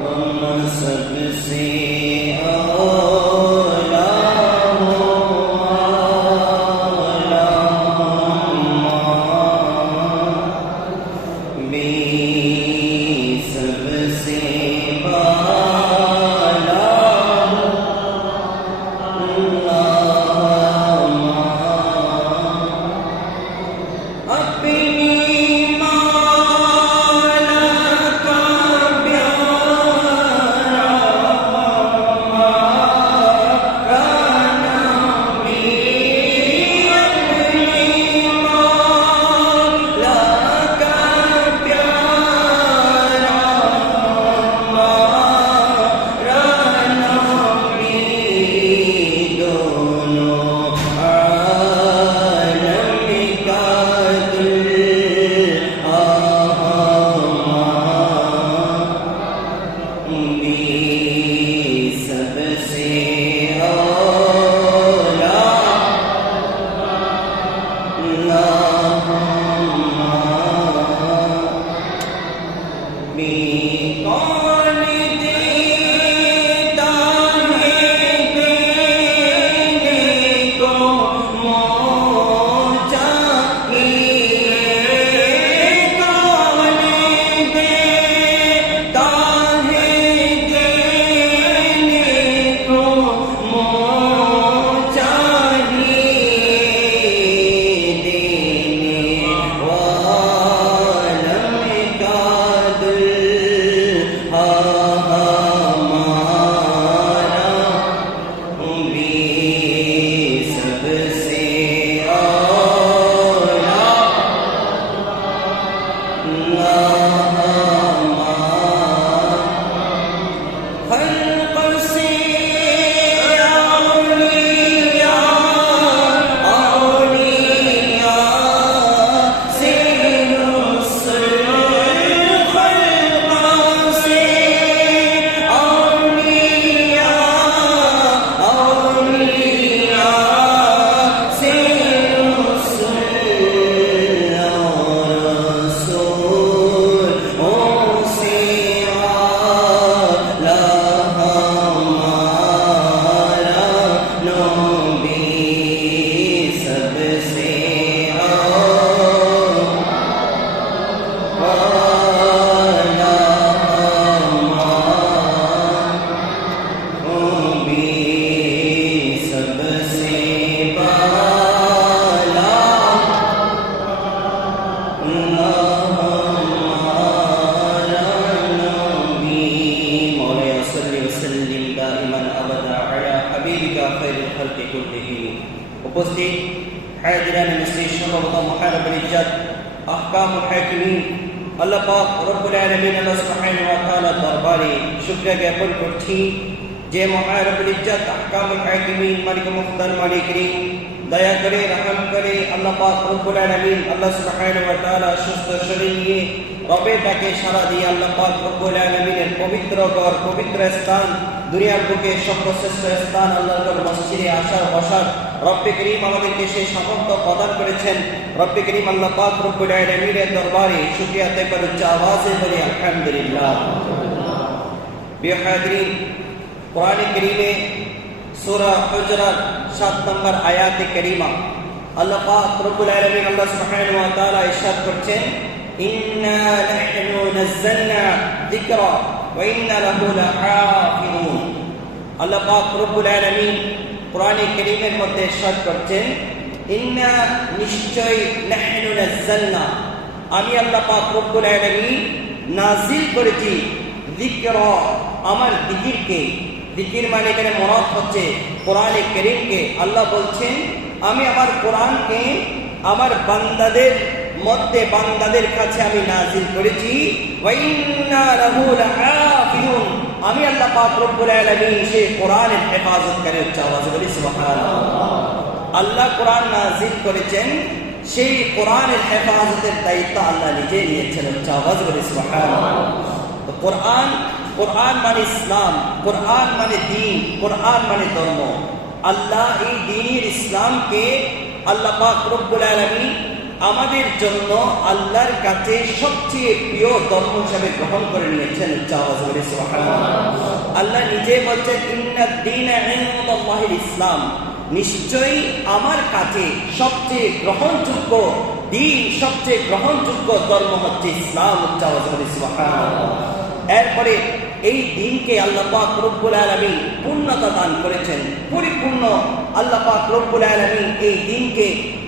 ہم سب سے احکام الحاکمین اللہ پاک رب العالمین اللہ سبحانہ وتعالی دربارے شکر জ্ঞাপন করছি যে মহান রব্বুল ইজ্জত আহকাম الحاکمین মালিক মুখতার মালিক করিম দয়া করে রহম করে আল্লাহ পাক রব্বুল আলামিন আল্লাহ সুবহানাহু ওয়া তাআলা সুস্থ শরীর নিয়ে রবের ডাকে সাড়া দিয়ে আল্লাহ পাক রব্বুল আলামিনের পবিত্র ঘর পবিত্র স্থান দুনিয়ার বুকে সর্বশ্রেষ্ঠ স্থান আল্লাহর ঘর মসজিদে আসার বসার রব্বে করিম আমাদেরকে সেই সামর্থ্য প্রদান করেছেন রব্বে করিম আল্লাহ পাক রব্বুল আলামিনের দরবারে শুকরিয়া আদায় করে উচ্চ আওয়াজে বলি আলহামদুলিল্লাহ। প্রিয় হাজিরিন, কোরআনে কারীমে সূরা হুজরাত 7 নম্বর আয়াতে কারীমা আল্লাহ পাক রব্বুল আলামিন আল্লাহ সুবহানাহু ওয়া তাআলা ইরশাদ করছেন ইন্না নাহনু নাযালনা যিকরা ওয়া ইন্না লাহু লাহাফিজুন। আল্লাহ পাক রব্বুল আলামিন কোরআনে কারীমের মধ্যে ইরশাদ করছেন ইন্না নিশ্চয় নাহনু নাযালনা আমি আল্লাহ পাক রব্বুল আলামিন নাযিল করেছি যিকরা আমার জিকিরকে। জিকির মানে এখানে মুরাদ হচ্ছে কোরআনে কারীমকে। আল্লাহ বলছেন আমি আমার কোরআনকে আমার বান্দাদের মধ্যে বান্দাদের কাছে আমি নাযিল করেছি ওয়া ইন্না লাহু লাহাফিজুন। আমি আল্লাহ পাক রব্বুল আলামিন সেই কোরআনের হেফাজত করে উচ্চ আওয়াজে বলি সুবহানাল্লাহ। আল্লাহ কোরআন নাযিল করেছেন, সেই কোরআনের হেফাজতের দায়িত্ব আল্লাহ নিজে নিয়েছেন উচ্চ আওয়াজে বলি সুবহানাল্লাহ। তো কোরআন মানে ইসলাম, কোরআন মানে দ্বীন, কোরআন মানে ধর্ম। আল্লাহ এই দ্বীনের ইসলামকে আল্লাহ পাক রব্বুল আলামিন আমাদের জন্য আল্লাহর কাছে সবচেয়ে প্রিয় ধর্ম হিসাবে গ্রহণ করে নিয়েছেন। আল্লাহ নিজে বলছেন ইন্নাদ দীনা ইনদাল্লাহিল ইসলাম, নিশ্চয়ই আমার কাছে সবচেয়ে গ্রহণযোগ্য দিন, সবচেয়ে গ্রহণযোগ্য ধর্ম হচ্ছে ইসলাম। এরপরে এই দিনকে আল্লাহ পাক রব্বুল আলামিন পূর্ণতা দান করেছেন, পরিপূর্ণ। আল্লাহ পাক রব্বুল আলামিন এই দিনকে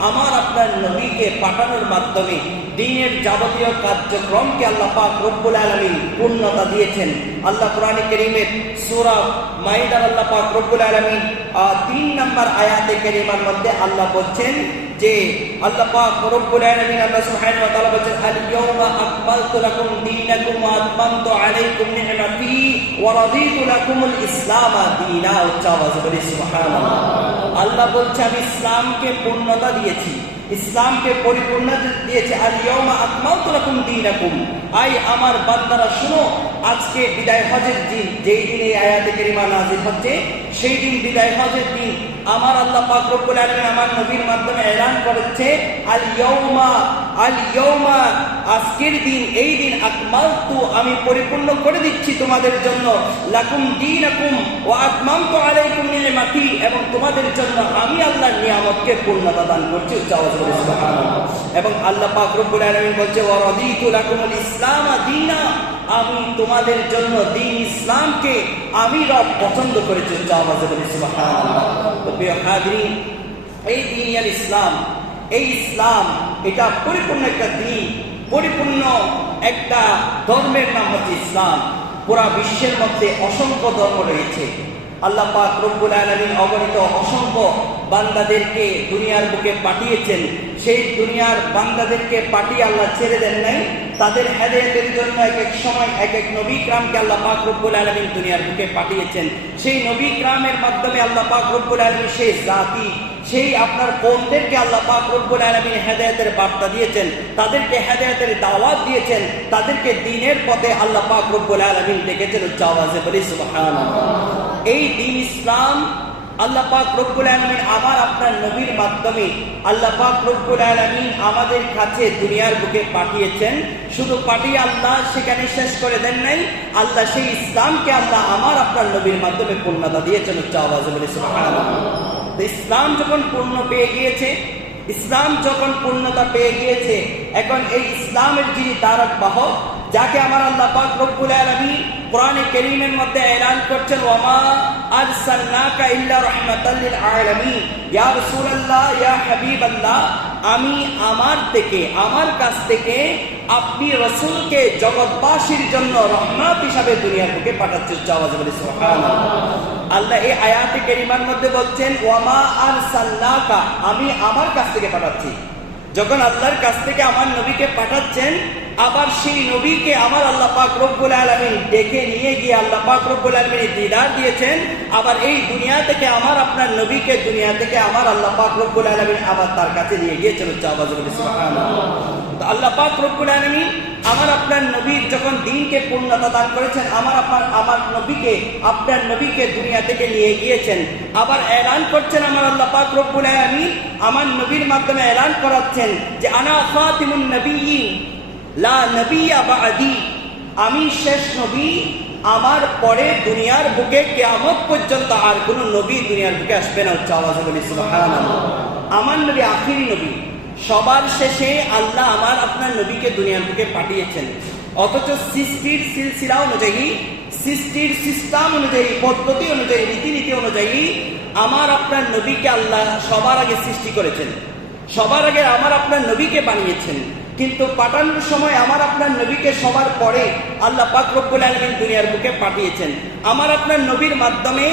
আমার আপনার নবীকে পাঠানোর মাধ্যমে দিনের যাবতীয় কার্যক্রমকে আল্লাহ পাক রব্বুল আলামিন পূর্ণতা দিয়েছেন। আল্লাহ কোরআনে কারীমের সূরা মাইদার আল্লাহ পাক রব্বুল আলামিন 3 নম্বর আয়াতে কারীমার মধ্যে আল্লাহ বলছেন যে আল্লাহ পাক রব্বুল আলামিন আল্লাহ সুবহানাহু ওয়া তাআলা বলেন আল ইয়াওমা আকমালতু লাকুম দীনাকুম ওয়া আতমামতু আলাইকুম নি'মাতি ওয়া রাদিতু লাকুমুল ইসলাম দীনা। সুবহানাল্লাহ। আল্লাহ বলছে আমি ইসলামকে পূর্ণতা দিয়েছি, ইসলামকে পরিপূর্ণতা দিয়েছে। আল ইয়াওমা আকমালতু লাকুম দীনাকুম, আই আমার বান্দারা শুনো, আজকে বিদায় হজের দিন, যেই দিন এই আয়াতে কারিমা নাযিল হচ্ছে, সেই দিন বিদায় হজের দিন আমার আল্লাহ পাক রব্বুল আলামিন আমার নবীর মাধ্যমে এলান করেছে আল ইয়াওমা, আজকের দিন, এই দিন আকমালতু, আমি পরিপূর্ণ করে দিচ্ছি তোমাদের জন্য, লাকুম দীনাকুম ওয়া আতমামতু আলাইকুম নি'মাতি, এবং তোমাদের জন্য আমি আল্লাহর নিয়ামতকে পূর্ণতা দান করছি। সুবহানাল্লাহ। এবং আল্লাহ পাক রব্বুল আলামিন বলছে ওয়া রাদিতু লাকুমুল ইসলাম দীনা, আমি তোমাদের জন্য দিন ইসলামকে আমি রব পছন্দ করেছি। সুবহানাল্লাহ। প্রিয় হাজরিন, এই দিন আল ইসলাম, এই ইসলাম এটা পরিপূর্ণ একটা দিন, পরিপূর্ণ একটা ধর্মের নাম হচ্ছে ইসলাম। পুরা বিশ্বের মধ্যে অসংখ্য ধর্ম রয়েছে। আল্লাহ পাক রব্বুল আলামিন অগণিত অসংখ্য বান্দাদেরকে দুনিয়ার বুকে পাঠিয়েছেন। সেই দুনিয়ার বান্দাদেরকে পাঠিয়ে আল্লাহ ছেড়ে দেন নাই, তাদের হেদায়েতের জন্য এক এক সময় এক এক নবী کرامকে আল্লাহ পাক রব্বুল আলামিন দুনিয়ার বুকে পাঠিয়েছেন। সেই নবী کرامের মাধ্যমে আল্লাহ পাক রব্বুল আলামিন সেই জাতি, সেই আপনার কওমদেরকে আল্লাহ পাক রব্বুল আলামিন হেদায়েতের বার্তা দিয়েছেন, তাদেরকে হেদায়েতের দাওয়াত দিয়েছেন, তাদেরকে দ্বীনের পথে আল্লাহ পাক রব্বুল আলামিন ডেকেছেন। উচ্চ আওয়াজে বলি সুবহানাল্লাহ। এই দ্বীন ইসলাম আল্লাহ পাক রব্বুল আলামিন আমার আপনার নবীর মাধ্যমে আল্লাহ পাক রব্বুল আলামিন আমাদের কাছে দুনিয়ার বুকে পাঠিয়েছেন। শুধু পাঠিয়ে আল্লাহ সেখানে শেষ করে দেন নাই, আল্লাহ সেই ইসলামকে আল্লাহ আমার আপনার নবীর মাধ্যমে পূর্ণতা দিয়েছেন। উচ্চ আওয়াজে বলি সুবহানাল্লাহ। ইসলাম যখন পূর্ণ পেয়ে গিয়েছে, ইসলাম যখন পূর্ণতা পেয়ে গিয়েছে, এখন এই ইসলামের যিনি ধারক বাহক, যাকে আমার আল্লাহ পাক রব্বুল আলামিন কোরআনে কারীমের মধ্যে এলান করছেন ওয়ামা আরসালনাকা ইল্লা রাহমাতাল লিল আলামিন, ইয়া রাসূলুল্লাহ, ইয়া হাবিবাল্লাহ, আমি আমার কাছ থেকে আপনি রাসূলকে জগৎবাসীর জন্য রহমত হিসাবে দুনিয়ার বুকে পাঠাচ্ছেন। আওয়াজ বলি সুবহানাল্লাহ। আল্লাহ এই আয়াতে কারিমার মধ্যে বলছেন ওয়ামা আরসালনাকা, আমি আমার কাছ থেকে পাঠাচ্ছি। যখন আল্লাহর কাছ থেকে আমার নবীকে পাঠাচ্ছেন, আবার সেই নবীকে আমার আল্লাহ পাক রব্বুল আলামিন ডেকে নিয়ে গিয়ে আল্লাহ পাক রব্বুল আলামিন দিদার দিয়েছেন। আবার এই দুনিয়া থেকে আমার আপনার নবীকে দুনিয়া থেকে আমার আল্লাহ পাক রব্বুল আলামিন আবার তার কাছে নিয়ে গিয়েছেন। আওয়াজ বলি সুবহানাল্লাহ। তো আল্লাহ পাক রব্বুল আলামিন আমার আপনার নবীর যখন দ্বীনকে পূর্ণতা দান করেছেন, আমার নবীকে, আপনার নবীকে দুনিয়া থেকে নিয়ে গিয়েছেন, আবার এলান করছেন আমার আল্লাহ পাক রব্বুল আলামিন আমার নবীর মাধ্যমে এলান করাচ্ছেন যে আনা খাতিমুন নবিয়্যিন লা নবিয়্যা বা'দি, আমি শেষ নবী, আমার পরে দুনিয়ার বুকে কিয়ামত পর্যন্ত আর কোন নবী দুনিয়ার বুকে আসবে না। উচ্চ আওয়াজে বলি সুবহানাল্লাহ। আমার নবী আখিরি নবী, সবার শেষে আল্লাহ আমার আপনার নবীকে দুনিয়ার বুকে পাঠিয়েছেন। অথচ সৃষ্টির সিলসিলা অনুযায়ী, সৃষ্টির সিস্টেম অনুযায়ী, পদ্ধতি অনুযায়ী, রীতিনীতি অনুযায়ী আমার আপনার নবীকে আল্লাহ সবার আগে সৃষ্টি করেছেন, সবার আগে আমার আপনার নবীকে বানিয়েছেন। কিন্তু পাঠানোর সময় আমার আপনার নবীকে সবার পরে আল্লাহ পাক রব্বুল আলামিন দুনিয়ার বুকে পাঠিয়েছেন। আমার আপনার নবীর মাধ্যমে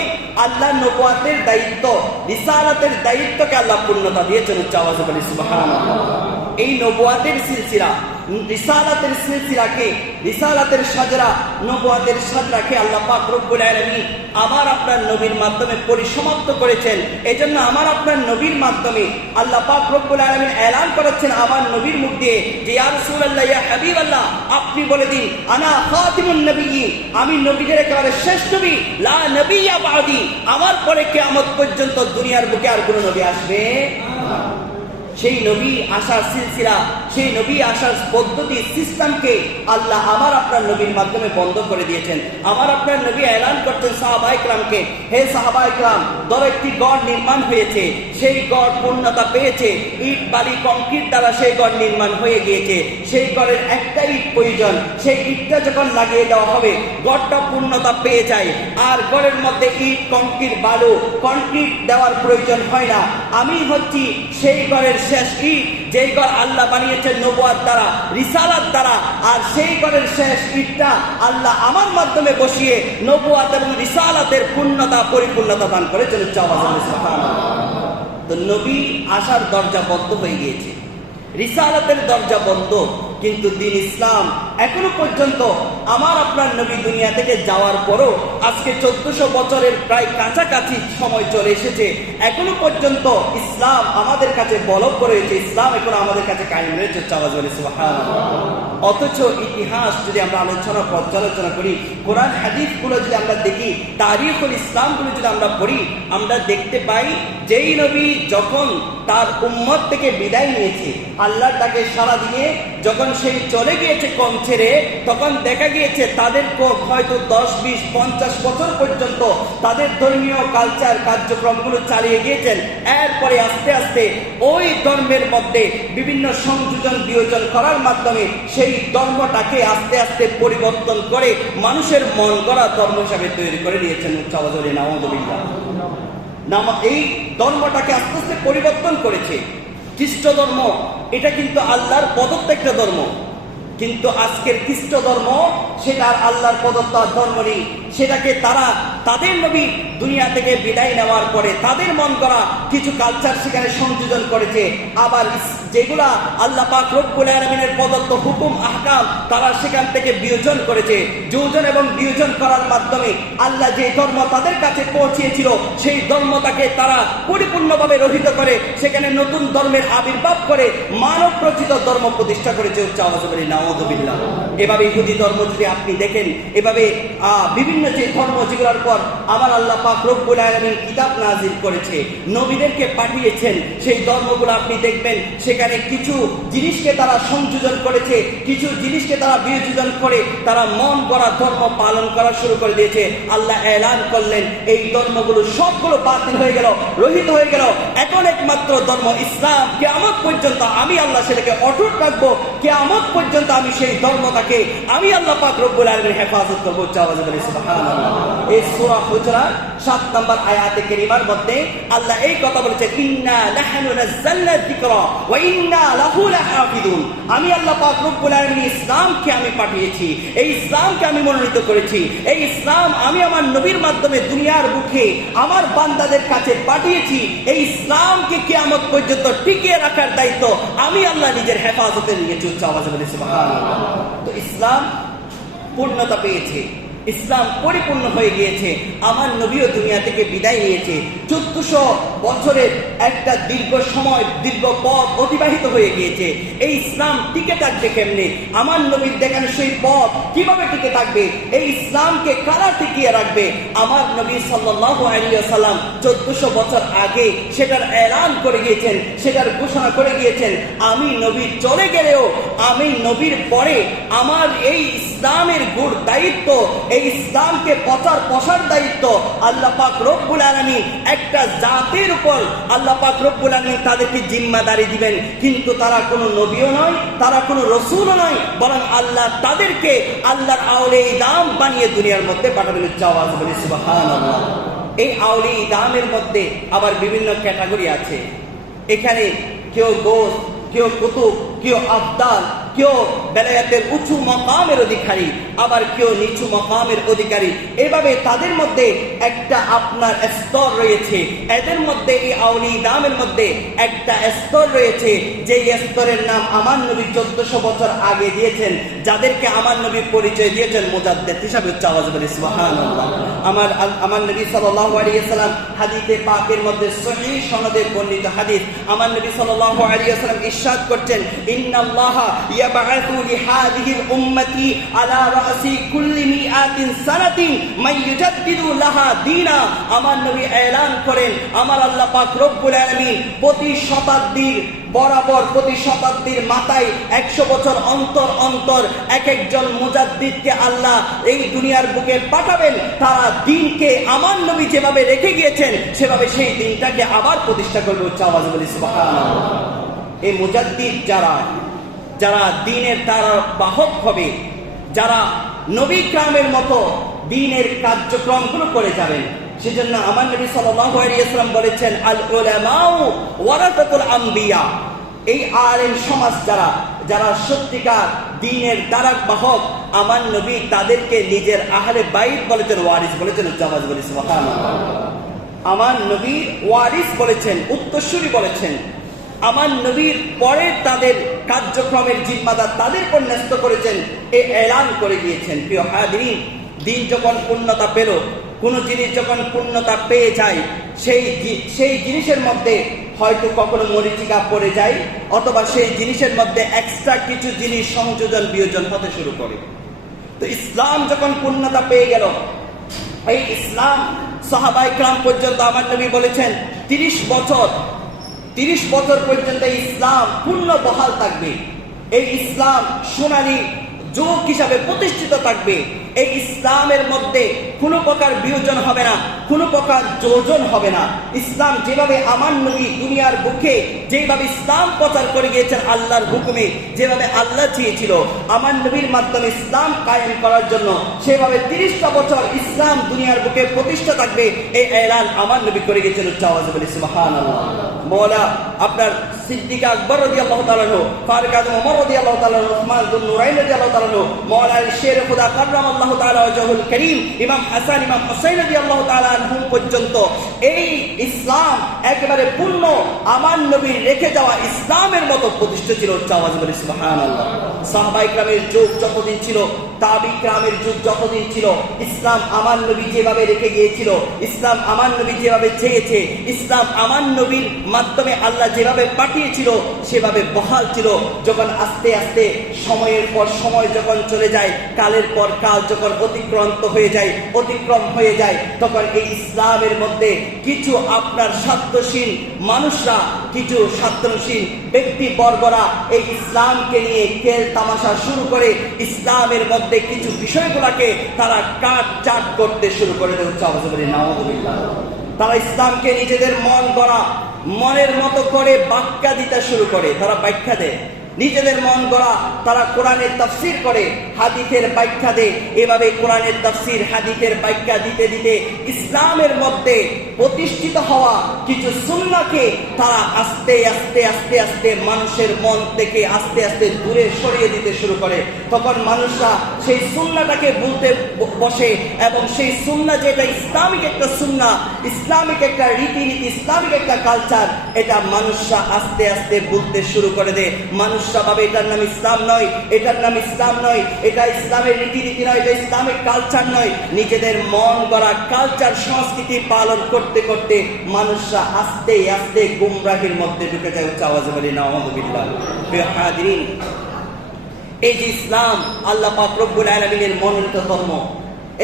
আল্লাহ নবুয়াতের দায়িত্ব, রিসালাতের দায়িত্বকে আল্লাহ পূর্ণতা দিয়েছেন। উচ্চ আওয়াজে বলি সুবহানাল্লাহ। এই নবুয়াতের সিলসিলা, রিসালাতের সিলসিলাকে, রিসালাতের সাজরা, নবুয়াতের সাজরাকে আল্লাহ পাক রব্বুল আলামিন আমার আপনার নবীর মাধ্যমে পরিসমাপ্ত করেছেন। এজন্য আমার আপনার নবীর মাধ্যমে আল্লাহ পাক রব্বুল আলামিন এলান করেছেন আমার নবীর মুখ দিয়ে যে ইয়া রাসূলুল্লাহ, ইয়া হাবিবাল্লাহ, আপনি বলে দিন আনা খাতিমুন নবিয়্যিন, আমি নবীদের একেবারে শেষ নবী, লা নবিয়্যা বা'দি, আমার পরে কিয়ামত পর্যন্ত দুনিয়ার বুকে আর কোনো নবী আসবে না। সেই নবী আসার সিলসিলা, সেই নবী আসার পদ্ধতি, সিস্টেমকে আল্লাহ আমার আপনার নবীর মাধ্যমে বন্ধ করে দিয়েছেন। আমার আপনার নবী এলান করছেন সাহাবা ইকরামকে, হে সাহাবা ইকরাম, ধরো একটি গড় নির্মাণ হয়েছে, সেই গড় পূর্ণতা পেয়েছে, ইট বালি কংক্রিট দ্বারা সেই গড় নির্মাণ হয়ে গিয়েছে, সেই গড়ের একটা ইট প্রয়োজন, সেই ইটটা যখন লাগিয়ে দেওয়া হবে গড়টা পূর্ণতা পেয়ে যায়, আর গড়ের মধ্যে ইট কংক্রিট বালু কংক্রিট দেওয়ার প্রয়োজন হয় না। আমি হচ্ছি সেই গড়ের শেষ ইট, যেই গড় আল্লাহ বানিয়েছেন নবুয়ত দ্বারা, রিসালাত দ্বারা, আর সেই গড়ের শেষ ইটটা আল্লাহ আমার মাধ্যমে বসিয়ে নবুয়ত এবং রিসালাতের পূর্ণতা পরিপূর্ণতা দান করেছেন। তো নবী আসার দরজা বন্ধ হয়ে গিয়েছে, রিসালাতের দরজা বন্ধ, কিন্তু দ্বীন ইসলাম এখনো পর্যন্ত আমার আপনার নবী দুনিয়া থেকে যাওয়ার পরও আজকে 1400 বছরের প্রায় কাছাকাছি সময় চলে এসেছে, এখনো পর্যন্ত ইসলাম আমাদের কাছে বলব রয়েছে, ইসলাম এখন আমাদের কাছে কায়েম রয়েছে। অথচ ইতিহাস যদি আমরা পর্যালোচনা করি, কোরআন হাদিস গুলো যদি আমরা দেখি, তারিখুল ইসলাম গুলো যদি আমরা পড়ি, আমরা দেখতে পাই যেই নবী যখন তার উম্মত থেকে বিদায় নিয়েছে, আল্লাহ তাকে সারা দিয়ে যখন সেই চলে গিয়েছে কম ছেড়ে, তখন দেখা গিয়েছে তাদের হয়তো 10, 20, 50 বছর পর্যন্ত তাদের ধর্মীয় কালচার কার্যক্রমগুলো চালিয়ে গিয়েছেন। এরপরে আস্তে আস্তে ওই ধর্মের মধ্যে বিভিন্ন সংযোজন বিয়োজন করার মাধ্যমে সেই ধর্মটাকে আস্তে আস্তে পরিবর্তন করে মানুষের মন গড়া ধর্ম হিসাবে তৈরি করে দিয়েছেন। এই ধর্মটাকে আস্তে আস্তে পরিবর্তন করেছে। খ্রিস্ট ধর্ম এটা কিন্তু আল্লাহর প্রদত্ত একটা ধর্ম, কিন্তু আজকের খ্রিস্ট ধর্ম সেটা আর আল্লাহর প্রদত্ত ধর্ম নেই। সেটাকে তারা তাদের নবী দুনিয়া থেকে বিদায় নেওয়ার পরে তাদের মন করা কিছু কালচার সেখানে সংযোজন করেছে, আবার যেগুলা আল্লাহ পাক রব্বুল আলামিনের প্রদত্ত হুকুম আহকাম তারা সেখান থেকে বিয়োজন করেছে। যোজন এবং বিয়োজন করার মাধ্যমে আল্লাহ যে ধর্ম তাদের কাছে পৌঁছিয়েছিল সেই ধর্মটাকে তারা পরিপূর্ণভাবে রহিত করে সেখানে নতুন ধর্মের আবির্ভাব করে মানব রচিত ধর্ম প্রতিষ্ঠা করেছে। নাউযুবিল্লাহ। এভাবে ইহুদি ধর্ম যদি আপনি দেখেন, এভাবে বিভিন্ন যে ধর্ম যেগুলোর পর আমার আল্লাহ পাক রব্বুল আলামিন কিতাব নাজিল করেছে, নবীদেরকে পাঠিয়েছেন, সেই ধর্মগুলো আপনি দেখবেন সেখানে কিছু জিনিসকে তারা সংযোজন করেছে, কিছু জিনিসকে তারা বিয়োজন করে তারা মন গড়া ধর্ম পালন করা শুরু করে দিয়েছে। আল্লাহ এলান করলেন এই ধর্মগুলো সবগুলো বাতিল হয়ে গেল, রহিত হয়ে গেল। এখন একমাত্র ধর্ম ইসলাম, কিয়ামত পর্যন্ত আমি আল্লাহ সেটাকে অটুট রাখবো, কিয়ামত পর্যন্ত আমি সেই ধর্মটাকে আমি আল্লাহ পাক রব্বুল আলামিন হেফাজত করবো। সুবহানাল্লাহ। এই সূরা হুজরাত 7 নম্বর আয়াতে কারিমার মধ্যে আল্লাহ এই কথা বলেছেন, ইন্না নাহনু নাযালনা যিকরা ওয়া ইন্না লাহু লাহাফিজুন। আমি আল্লাহ পাক রব্বুল আলামিন ইসলামকে আমি পাঠিয়েছি, এই ইসলামকে আমি মনোনীত করেছি, এই ইসলাম আমি আমার নবীর মাধ্যমে দুনিয়ার বুকে আমার বান্দাদের কাছে পাঠিয়েছি। এই ইসলামকে কিয়ামত পর্যন্ত টিকিয়ে রাখার দায়িত্ব আমি আল্লাহ নিজের হেফাজতে নিয়েছি। সুবহানাল্লাহ। তো ইসলাম পূর্ণতা পেয়েছে, ইসলাম পরিপূর্ণ হয়ে গিয়েছে, আমার নবীও দুনিয়া থেকে বিদায় নিয়েছে। 1400 বছরের একটা দীর্ঘ সময়, দীর্ঘ পথ অতিবাহিত হয়ে গিয়েছে। এই ইসলাম টিকে থাকবে কেমনে? আমার নবীর দেখানো সেই পথ কিভাবে টিকে থাকবে? এই ইসলামকে কারা টিকিয়ে রাখবে? আমার নবী সাল্লাল্লাহু আলাইহি ওয়াসাল্লাম 1400 বছর আগে সেটার এলান করে গিয়েছেন, সেটার ঘোষণা করে গিয়েছেন, আমি নবী চলে গেলেও আমি নবীর পরে আমার এই ইসলামের গুড় দায়িত্ব, এই ইসলামকে প্রসার দায়িত্ব আল্লাহ পাক রব্বুল আলামিন একটা জাতির উপর আল্লাহ পাক রব্বুল আলামিন তাদেরকে জিম্মাদারি দিবেন। কিন্তু তারা কোনো নবীও নয়, তারা কোনো রসুলও নয়, বরং আল্লাহ তাদেরকে আল্লাহর আউলিয়া ইদাম বানিয়ে দুনিয়ার মধ্যে পাঠাবেন। সুবহানাল্লাহ। এই আউলিয়া ইদামের মধ্যে আবার বিভিন্ন ক্যাটাগরি আছে। এখানে কেউ গোস, কেউ কুতুব, কেউ আবদাল, কেউ বেলায়াতের উঁচু মকামের অধিকারী, আবার কেউ নিচু মকামের অধিকারী। এভাবে তাদের মধ্যে একটা আপনার স্তর রয়েছে। এদের মধ্যে এই আউলিয়া ইদামের মধ্যে একটা স্তর রয়েছে, যে স্তরের নাম আমার নবী 1400 বছর আগে দিয়েছেন, যাদেরকে আমার নবী পরিচয় দিয়েছেন মুজাদ্দিদ হিসাবে। সুবহানাল্লাহ। আমার নবী সাল্লাল্লাহু আলাইহি ওয়াসাল্লাম হাদিসে পাকের মধ্যে সহিহ সনদে বর্ণিত হাদিস, আমার নবী সাল্লাল্লাহু আলাইহি ওয়াসাল্লাম ইরশাদ করছেন, ইন্নাল্লাহা ইয়াবআসু লিহাযিহিল উম্মতি আলা রাসি কুল্লি মিআতিন সানাতিন মান ইউজাদ্দিদু লাহা দীনা। আমার নবী এলান করেন, আমার আল্লাহ পাক রব্বুল আলামিন প্রতি শতাব্দীর বরাবর প্রতি শতাব্দীর মাথায় 100 বছর অন্তর অন্তর এক একজন মুজাদ্দিদকে আল্লাহ এই দুনিয়ার বুকে পাঠাবেন। তারা দিনকে আমার নবী যেভাবে রেখে গিয়েছেন সেভাবে সেই দিনটাকে আবার প্রতিষ্ঠা করবে। উচ্চ আওয়াজ বলি সুবহানাল্লাহ। এই মুজাদ্দিদ যারা দিনের তারা বাহক হবে, যারা নবী কামের মতো দিনের কার্যক্রমগুলো করে যাবেন, সেজন্য আমার নবী সাল্লাল্লাহু আলাইহি ওয়াসাল্লাম বলেছেন, আল উলামাউ ওয়ারাসাতুল আম্বিয়া। এই আলেম সমাজ যারা সত্যিকার দিনের দ্বারক বাহক, আমার নবী তাদেরকে নিজের আহলে বাইত বলেছেন, ওয়ারিস বলেছেন। জামাজ বলি সুবহানাল্লাহ। আমার নবী ওয়ারিস বলেছেন, উত্তরসূরি বলেছেন। আমার নবীর পরে তাদের কার্যক্রমের জিম্মাদার তাদের উপর ন্যস্ত করেছেন, এ এলান করে দিয়েছেন। প্রিয় হাজিরিন, দিন যখন পূর্ণতা পেল, কোন জিনিস যখন পূর্ণতা পেয়ে যায়, সেই জিনিসের মধ্যে হয়তো কখনো মরিচিকা পড়ে যায়, অথবা সেই জিনিসের মধ্যে এক্সট্রা কিছু জিনিস সংযোজন বিয়োজন হতে শুরু করে। তো ইসলাম যখন পূর্ণতা পেয়ে গেল, এই ইসলাম সাহাবায়ে কেরাম পর্যন্ত আমার নবী বলেছেন 30 বছর পর্যন্ত ইসলাম পূর্ণ বহাল থাকবে। এই ইসলাম সোনালী যুগ হিসাবে প্রতিষ্ঠিত থাকবে। এই ইসলামের মধ্যে কোনো প্রকার বিয়োজন হবে না, কোনো প্রকার যোজন হবে না। ইসলাম যেভাবে আমার নবী দুনিয়ার বুকে যেভাবে ইসলাম প্রচার করে গিয়েছেন আল্লাহর হুকুমে, যেভাবে আল্লাহ চেয়েছিল আমার নবীর মাধ্যমে ইসলাম কায়েম করার জন্য, সেভাবে 30টা বছর ইসলাম দুনিয়ার বুকে প্রতিষ্ঠা থাকবে, এই এলান আমার নবী করে গিয়েছেন। উচ্চ আওয়াজে বলি সুবহানাল্লাহ। মওলা আপনার সিদ্দিক আকবর রাদিয়াল্লাহু তাআলা আনহু, ফারুক আযম ওমর রাদিয়াল্লাহু তাআলা আনহু, ওসমান বিন নুরাইন রাদিয়াল্লাহু তাআলা আনহু, মওলা শের খুদা কাররামাল্লাহু তাআলা ওয়াজহুল কারীম ইমাম হাসান ইমাম হুসাইন রাদিয়াল্লাহু তাআলা আনহু পর্যন্ত এই ইসলাম একেবারে পূর্ণ আমার নবীর রেখে যাওয়া ইসলামের মতো প্রতিষ্ঠা ছিল। উচ্চ আওয়াজে বলি সুবহানাল্লাহ। সাহাবায়ে কেরামের যুগ যতদিন ছিল, তাবিঈ কেরামের যুগ যতদিন ছিল, ইসলাম আমার নবী যেভাবে রেখে গিয়েছিল, ইসলাম আমার নবী যেভাবে চেয়েছে, ইসলাম আমার নবীর মাধ্যমে আল্লাহ যেভাবে পাঠিয়েছিল সেভাবে বহাল ছিল। যখন আস্তে আস্তে সময়ের পর সময় যখন চলে যায়, কালের পর কাল যখন অতিক্রম হয়ে যায়, তখন এই ইসলামের মধ্যে কিছু আপনার স্বার্থশীল মানুষরা, কিছু স্বার্থশীল ব্যক্তিবর্গরা এই ইসলামকে নিয়ে খেল তামাশা শুরু করে ইসলামের মধ্যে কিছু বিষয়গুলোকে তারা কাটছাঁট করতে শুরু করে দেয়। উচ্চ আওয়াজে বলি নাউযুবিল্লাহ। তারা ইসলামকে নিজেদের মনের মতো করে ব্যাখ্যা দিতে শুরু করে, তারা ব্যাখ্যা দেয় নিজেদের মন গড়া। তারা কোরআনের তাফসীর করে, হাদিসের ব্যাখ্যা দেয়। এভাবে কোরআনের তাফসীর হাদিসের ব্যাখ্যা দিতে দিতে ইসলামের মধ্যে প্রতিষ্ঠিত হওয়া কিছু সুন্নাহকে তারা আস্তে আস্তে আস্তে আস্তে মানুষের মন থেকে আস্তে আস্তে দূরে সরিয়ে দিতে শুরু করে। তখন মানুষরা সেই সুন্নাহটাকে বলতে বসে, এবং সেই সুন্নাহ যেটা ইসলামিক একটা সুন্নাহ, ইসলামিক একটা রীতিনীতি, ইসলামিক একটা কালচার, এটা মানুষরা আস্তে আস্তে বলতে শুরু করে দেয়। মানুষরা ভাবে এটার নাম ইসলাম নয়, এটার নাম ইসলাম নয়, এটা ইসলামের রীতিনীতি নয়, এটা ইসলামিক কালচার নয়। নিজেদের মন গড়া কালচার সংস্কৃতি পালন করতে করতে মানুষরা আস্তে আস্তে গুমরাহির মধ্যে ঢুকে যায়। উচ্চ আওয়াজে বলি নাউযুবিল্লাহ। প্রিয় হাজিরিন, এই যে ইসলাম আল্লাহ পাক রব্বুল আলামিনের মনোনীত ধর্ম,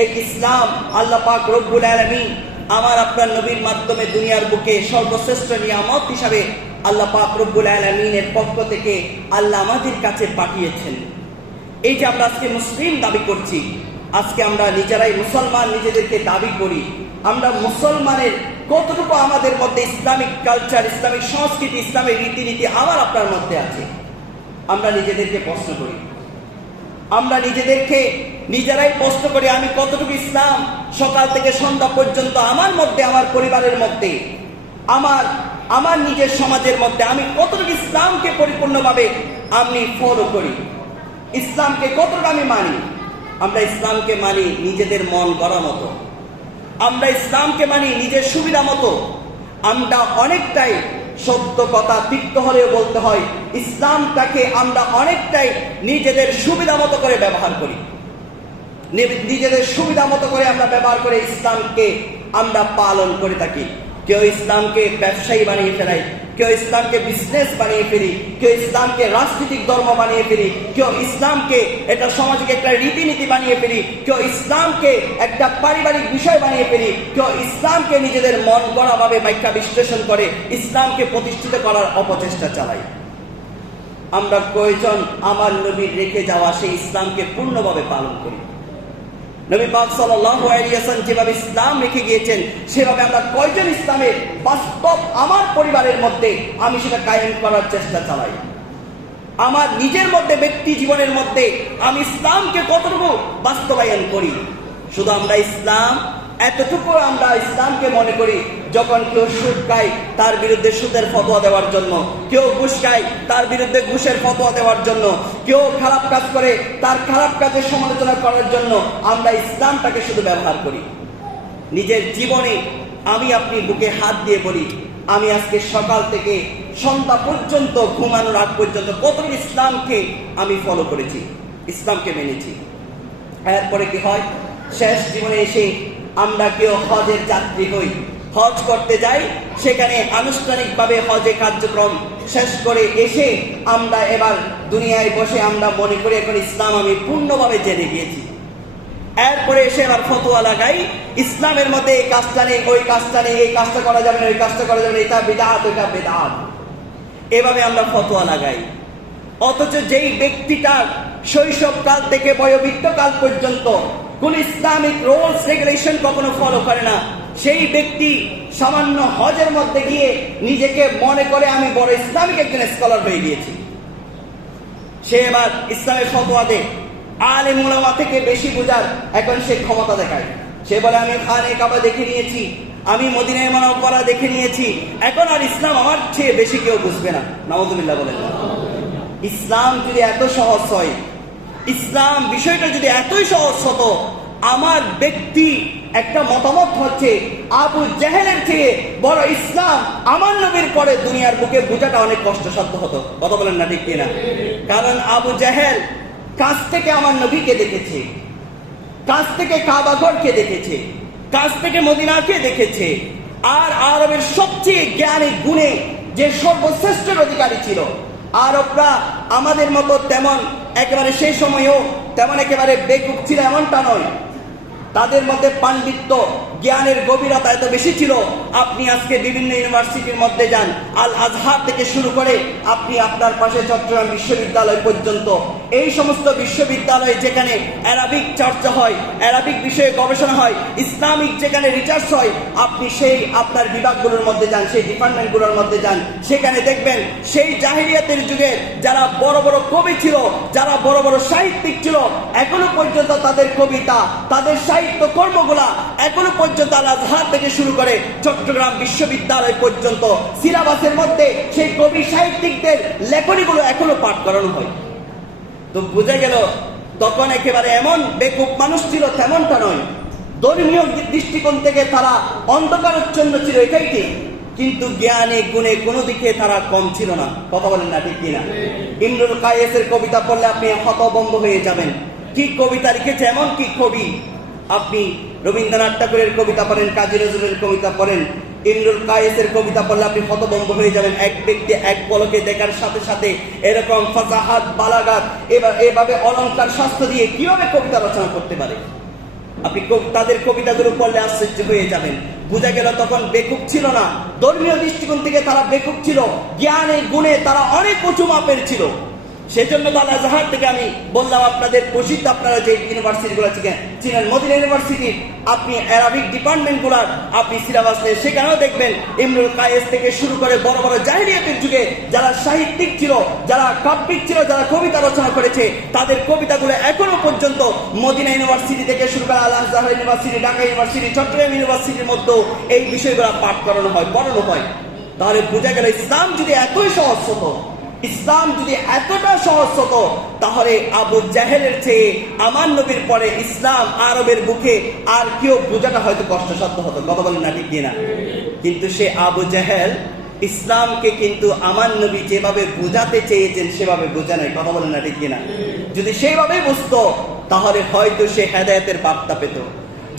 এই ইসলাম আল্লাহ পাক রব্বুল আলামিন আমার আপনার নবীর মাধ্যমে দুনিয়ার বুকে সর্বশ্রেষ্ঠ নিয়ামত হিসাবে আল্লাহ পাক রব্বুল আলামিনের পক্ষ থেকে আল্লাহ আমাদের কাছে পাঠিয়েছেন। এই যে আমরা আজকে মুসলিম দাবি করছি, আজকে আমরা নিজেরাই মুসলমান নিজেদেরকে দাবি করি, আমরা মুসলমানের কতটুকু আমাদের মধ্যে ইসলামিক কালচার, ইসলামিক সংস্কৃতি, ইসলামিক রীতিনীতি আমার আপনার মধ্যে আছে? আমরা নিজেদেরকে প্রশ্ন করি, আমরা নিজেদেরকে নিজেরাই প্রশ্ন করি, আমি কতটুকু ইসলাম সকাল থেকে সন্ধ্যা পর্যন্ত আমার মধ্যে, আমার পরিবারের মধ্যে, আমার নিজের সমাজের মধ্যে আমি কতটুকু ইসলামকে পরিপূর্ণভাবে আমি ফলো করি, ইসলামকে কতটুকু আমি মানি? আমরা ইসলামকে মানি নিজেদের মন গড়া মতো, আমরা ইসলামকে মানি নিজের সুবিধা মতো। আমরা অনেকটাই, সত্য কথা তিক্ত হলেও বলতে হয়, ইসলামটাকে আমরা অনেকটাই নিজেদের সুবিধা মতো করে ব্যবহার করি, নিজেদের সুবিধা মতো করে আমরা ব্যবহার করে ইসলামকে আমরা পালন করে থাকি। কেউ ইসলামকে ব্যবসায়ী বানিয়ে ফেলায়, কেউ ইসলামকে বিজনেস বানিয়ে ফেলি, কেউ ইসলামকে রাজনৈতিক ধর্ম বানিয়ে ফেলি, কেউ ইসলামকে এটা সামাজিক একটা রীতিনীতি বানিয়ে ফেলি, কেউ ইসলামকে একটা পারিবারিক বিষয় বানিয়ে ফেলি, কেউ ইসলামকে নিজেদের মন গড়া ভাবে ব্যাখ্যা বিশ্লেষণ করে ইসলামকে প্রতিষ্ঠিত করার অপচেষ্টা চালাই। আমরা কয়জন আমার নবীর রেখে যাওয়া সেই ইসলামকে পূর্ণভাবে পালন করি? নবী পাক সাল্লাল্লাহু আলাইহি ওয়াসাল্লাম যেভাবে ইসলাম রেখে গিয়েছেন সেভাবে আমরা কয়জন ইসলামের বাস্তব আমার পরিবারের মধ্যে আমি সেটা কায়েম করার চেষ্টা চালাই? আমার নিজের মধ্যে ব্যক্তি জীবনের মধ্যে আমি ইসলামকে কতটুকু বাস্তবায়ন করি? শুধু আমরা এতটুকু আমরা ইসলামকে মনে করি যখন কেউ সুদ খায় তার বিরুদ্ধে সুদের ফতোয়া দেওয়ার জন্য, কেউ ঘুষ খায় তার বিরুদ্ধে ঘুষের ফতোয়া দেওয়ার জন্য, কেউ খারাপ কাজ করে তার খারাপ কাজের সমালোচনা করার জন্য আমরা ইসলামটাকে শুধু ব্যবহার করি। নিজের জীবনে আমি আপনি বুকে হাত দিয়ে বলি, আমি আজকে সকাল থেকে সন্ধ্যা পর্যন্ত ঘুমানোর আগ পর্যন্ত কতটুকু ইসলামকে আমি ফলো করেছি, ইসলামকে মেনেছি। এরপরে কি হয়? শেষ জীবনে এসে আমরা কেউ হজের যাত্রী হই, হজ করতে যাই, সেখানে আনুষ্ঠানিকভাবে হজে কার্যক্রম শেষ করে এসে আমরা এবার দুনিয়ায় বসে আমরা মনে করি এখন ইসলাম আমি পূর্ণভাবে জেনে গিয়েছি। এরপরে এসে এবার ফতোয়া লাগাই ইসলামের মধ্যে এই কাজটা নেই, ওই কাজটা নেই, এই কাজটা করা যাবে না, ওই কাজটা করা যাবে না, এটা বিদআত, ওইটা বিদআত, এভাবে আমরা ফতোয়া লাগাই। অথচ যেই ব্যক্তিটার শৈশবকাল থেকে বয়োবৃদ্ধকাল পর্যন্ত কোন ইসলামিক রুলস রেগুলেশন কখনো ফলো করে না, সেই ব্যক্তি সামান্য হজের মধ্যে গিয়ে নিজেকে মনে করে আমি বড় ইসলামিক একজন স্কলার হয়ে গিয়েছি। সে এবার ইসলামের ফতোয়া দেয়, আলেম উলামা থেকে বেশি বোঝার এখন সে ক্ষমতা দেখায়। সে বলে আমি খানে কাবা দেখে নিয়েছি, আমি মদিনায়ে মুনাওয়ারা দেখে নিয়েছি, এখন আর ইসলাম আমার চেয়ে বেশি কেউ বুঝবে না। নাউযুবিল্লাহ বলেন না। ইসলাম যদি এত সহজ হয়, ইসলাম বিষয়টা যদি এতই সহজ হতো, আমার ব্যক্তি একটা মতামত হচ্ছে আবু জেহেলের চেয়ে বড় ইসলাম আমার নবীর পরে দুনিয়ার বুকে বোঝাটা অনেক কষ্টসাধ্য হতো। কথা বলেন না ঠিক কিনা? কারণ আবু জেহেল কাছ থেকে আমার নবীকে দেখেছে, কাছ থেকে কাবাঘরকে দেখেছে, কাছ থেকে মদিনাকে দেখেছে, আর আরবের সবচেয়ে জ্ঞানী গুণে যে সর্বশ্রেষ্ঠের অধিকারী ছিল। আরবরা আমাদের মতো তেমন একেবারে সেই সময়ও তেমন একেবারে বেকুব ছিল এমনটা নয়, তাদের মধ্যে পাণ্ডিত্য জ্ঞানের গভীরতা এত বেশি ছিল। আপনি আজকে বিভিন্ন ইউনিভার্সিটির মধ্যে যান, আল আজহার থেকে শুরু করে আপনি আপনার পাশে চট্টগ্রাম বিশ্ববিদ্যালয় পর্যন্ত, এই সমস্ত বিশ্ববিদ্যালয়ে যেখানে অ্যারাবিক চর্চা হয়, অ্যারাবিক বিষয়ে গবেষণা হয়, ইসলামিক যেখানে রিসার্চ হয়, আপনি সেই আপনার বিভাগগুলোর মধ্যে যান, সেই ডিপার্টমেন্টগুলোর মধ্যে যান, সেখানে দেখবেন সেই জাহিলিয়াতের যুগে যারা বড় বড় কবি ছিল, যারা বড় বড় সাহিত্যিক ছিল, এখনো পর্যন্ত তাদের কবিতা, তাদের সাহিত্য কর্মগুলা এখনো পর্যন্ত আল আজহার থেকে শুরু করে চট্টগ্রাম বিশ্ববিদ্যালয় পর্যন্ত সিলেবাসের মধ্যে সেই কবি সাহিত্যিকদের লেখনীগুলো এখনো পাঠ করানো হয়। তো বুঝে গেল তখন একেবারে এমন বেকুব মানুষ ছিল তেমনটা নয়, ধর্মীয় দৃষ্টিকোণ থেকে তারা অন্ধকারাচ্ছন্ন ছিল, এটাই ঠিক, কিন্তু জ্ঞানে গুণে কোনো দিকে তারা কম ছিল না। কথা বলেন না ঠিক কিনা? ইমরুল কায়েসের কবিতা পড়লে আপনি হতভম্ব হয়ে যাবেন, কি কবিতা লিখেছে, এমন কি কবি। আপনি রবীন্দ্রনাথ ঠাকুরের কবিতা পড়েন, কাজী নজরুলের কবিতা পড়েন, ইমরুল কায়েসের কবিতা পড়লে আপনি হতভম্ব হয়ে যাবেন। এক ব্যক্তি এক পলকে দেখার সাথে সাথে এরকম ফাসাহাত বালাগাত এভাবে অলংকার শাস্ত্র দিয়ে কিভাবে কবিতা রচনা করতে পারে, আপনি তাদের কবিতাগুলো পড়লে আশ্চর্য হয়ে যাবেন। বোঝা গেল তখন বেকুব ছিল না, ধর্মীয় দৃষ্টিকোণ থেকে তারা বেকুব ছিল, জ্ঞানে গুণে তারা অনেক উঁচু মাপের ছিল। সেজন্য আল আজহার থেকে আমি বললাম আপনাদের প্রসিদ্ধ, আপনারা যে ইউনিভার্সিটিগুলো চিনেন, মদিনা ইউনিভার্সিটির আপনি অ্যারাবিক ডিপার্টমেন্টগুলার আপনি সিলেবাস নেই, সেখানেও দেখবেন ইমরুল কায়েস থেকে শুরু করে বড় বড় জাহিলিয়াতের যুগে যারা সাহিত্যিক ছিল, যারা কাব্যিক ছিল, যারা কবিতা রচনা করেছে, তাদের কবিতাগুলো এখনো পর্যন্ত মদিনা ইউনিভার্সিটি থেকে শুরু করে আল আজহার ইউনিভার্সিটি, ঢাকা ইউনিভার্সিটি, চট্টগ্রাম ইউনিভার্সিটির মধ্যেও এই বিষয়গুলো পাঠ করানো হয়, পড়ানো হয়। তাহলে বোঝা গেল ইসলাম যদি এতই সহজ হতো, ইসলাম যদি এতটা সহজ হতো, তাহলে আবু জাহেলের চেয়ে আমার নবীর পরে ইসলাম আরবের বুকে আর কেউ বোঝাটা হয়তো কষ্টসাধ্য হতো। কথা বলেন না ঠিক কিনা? কিন্তু সে আবু জাহেল ইসলামকে কিন্তু আমার নবী যেভাবে বোঝাতে চেয়েছেন সেভাবে বোঝা নাই। কথা বলেন না ঠিক কিনা? যদি সেইভাবে বুঝতো তাহলে হয়তো সে হেদায়েতের বার্তা পেত।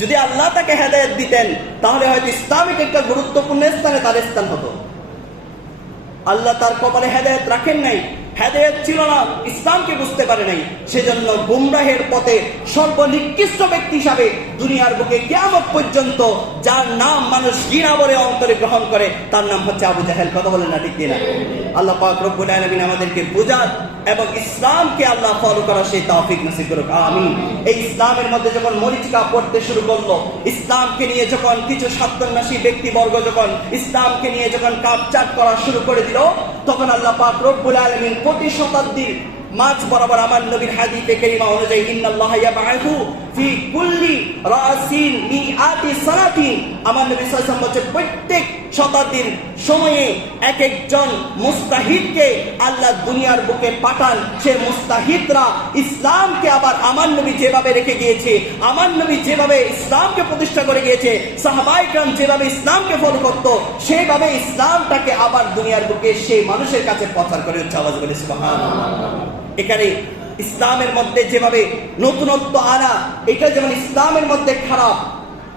যদি আল্লাহ তাকে হেদায়েত দিতেন তাহলে হয়তো ইসলামিক একটা গুরুত্বপূর্ণ স্থানে তার স্থান হতো। আল্লাহ তার কপালে হেদায়েত রাখেন নাই, হেদায়েত ছিল না, ইসলামকে বুঝতে পারে নাই, সেজন্য গুমরাহের পথে সর্বনিকৃষ্ট ব্যক্তি হিসাবে দুনিয়ার বুকে কিয়ামত পর্যন্ত যার নাম মানুষ ঘৃণা ভরে অন্তরে গ্রহণ করে তার নাম হচ্ছে আবু জাহেল। কথা বলেন না ঠিক কিনা? আল্লাহ পাক রব্বুল আলামিন আমাদেরকে বুঝার এবং ইসলামকে আল্লাহ ফলো করার সেই তৌফিক নসিব করুক, আমিন। এই ইসলামের মধ্যে যখন মরিচিকা পড়তে শুরু করলো, ইসলামকে নিয়ে যখন কিছু সত্যান্বেষী ব্যক্তিবর্গ যখন ইসলামকে নিয়ে যখন কাপচাট করা শুরু করে দিল, তখন আল্লাহ পাক রব্বুল আলামিন প্রতি শতাব্দীর মাঝ বরাবর আমার নবীর হাদিসে কারিমা অনুযায়ী ইন্নাল্লাহা ইয়াবআথু ফি কুল্লি রাসিন মিআতি সানাতিন, আমার নবী সাল্লাল্লাহু আলাইহি ওয়াসাল্লাম বলেন প্রত্যেক শতাব্দীর সময়ে এক একজন মুস্তাহিদকে আল্লাহ দুনিয়ার বুকে পাঠান। সে মুস্তাহিদরা ইসলামকে আবার আমার নবী যেভাবে রেখে গিয়েছে, আমার নবী যেভাবে ইসলামকে প্রতিষ্ঠা করে গিয়েছে, সাহাবায়ে কেরাম যেভাবে ইসলামকে ফলো করত, সেইভাবে ইসলামটাকে আবার দুনিয়ার বুকে সেই মানুষের কাছে প্রচার করে হচ্ছে। আওয়াজ বলে সুবহানাল্লাহ। এখানে ইসলামের মধ্যে যেভাবে নতুনত্ব আনা, এটা যেমন ইসলামের মধ্যে খারাপ,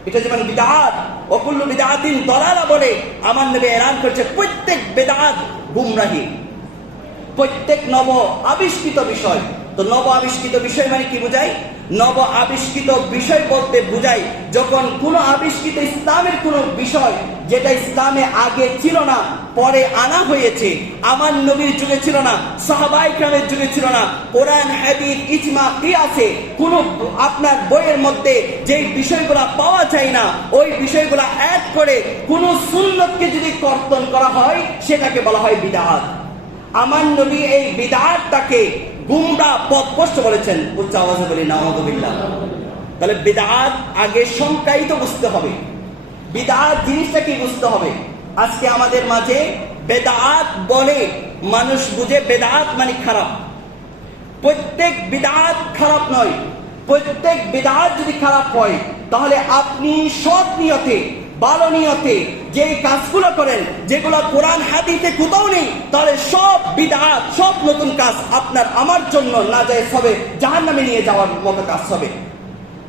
এটা যেমন বিদআত, ওয়াকুল্লু বিদআতিন দালালা বলে আমার নবী এলান করেছে প্রত্যেক বিদআত গুমরাহি, প্রত্যেক নব আবিষ্কৃত বিষয়। তো নব আবিষ্কৃত বিষয় মানে কি বোঝায়? নব আবিষ্কৃত বিষয় বলতে বোঝায় যখন কোন আবিষ্কৃত ইসলামের কোন বিষয় যেটা ইসলামে আগে ছিল না, পরে আনা হয়েছে, আমার নবীর যুগে ছিল না, সাহাবায়ে কেরামের যুগে ছিল না, কোরআন হাদিস ইজমা কিয়াসে কোন আপনার বইয়ের মধ্যে যেই বিষয়গুলো পাওয়া যায় না, ওই বিষয়গুলো অ্যাড করে কোন সুন্নতকে যদি কর্তন করা হয় সেটাকে বলা হয় বিদআত। আমার নবী এই বিদআতটাকে গুমরা পথভ্রষ্ট বলেছেন। উচ্চ আওয়াজে বলি নাউযুবিল্লাহ। তাহলে বিদআত আগে সংজ্ঞায়িত বুঝতে হবে, বিদআত জিনিসটা কি বুঝতে হবে। আজকে আমাদের মাঝে বেদাত বলে মানুষ বুঝে বেদাত মানে খারাপ। প্রত্যেক বিদআত খারাপ নয়, প্রত্যেক বিদআত যদি খারাপ হয় তাহলে আপনি সৎ নিয়তে ভালো নিয়তে যে কাজগুলো করেন যেগুলো কোরআন হাদিসে কোথাও নেই, তাহলে সব বিদআত সব নতুন কাজ আপনার আমার জন্য নাজায়েজ হবে, জাহান্নামে নিয়ে যাওয়ার মতো কাজ হবে।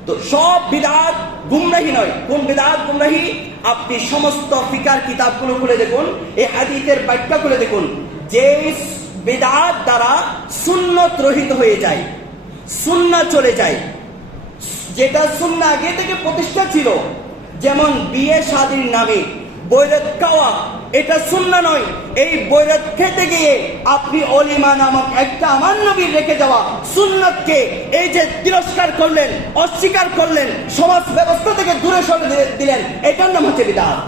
তো সব বিদআত গুমরাহি নয়। কোন বিদআত গুমরাহি? আপনি সমস্ত ফিকার কিতাবগুলো খুলে দেখুন, এই হাদিসের ব্যাখ্যা খুলে দেখুন, যে বিদআত দ্বারা সুন্নত রহিত হয়ে যায়, সুন্নাহ চলে যায়, যেটা সুন্নাহ আগে থেকে প্রতিষ্ঠা ছিল, যেমন বিয়ে শাদীর নামে বৈরাত খাওয়া, এটা সুন্নাহ নয়। এই বৈরাত খেতে গিয়ে আপনি অলিমা নামক একটা আমার নবীর রেখে যাওয়া সুন্নাতকে এই যে তিরস্কার করলেন, অস্বীকার করলেন, সমাজ ব্যবস্থা থেকে দূরে সরে দিলেন, এটার নাম হচ্ছে বিদআত।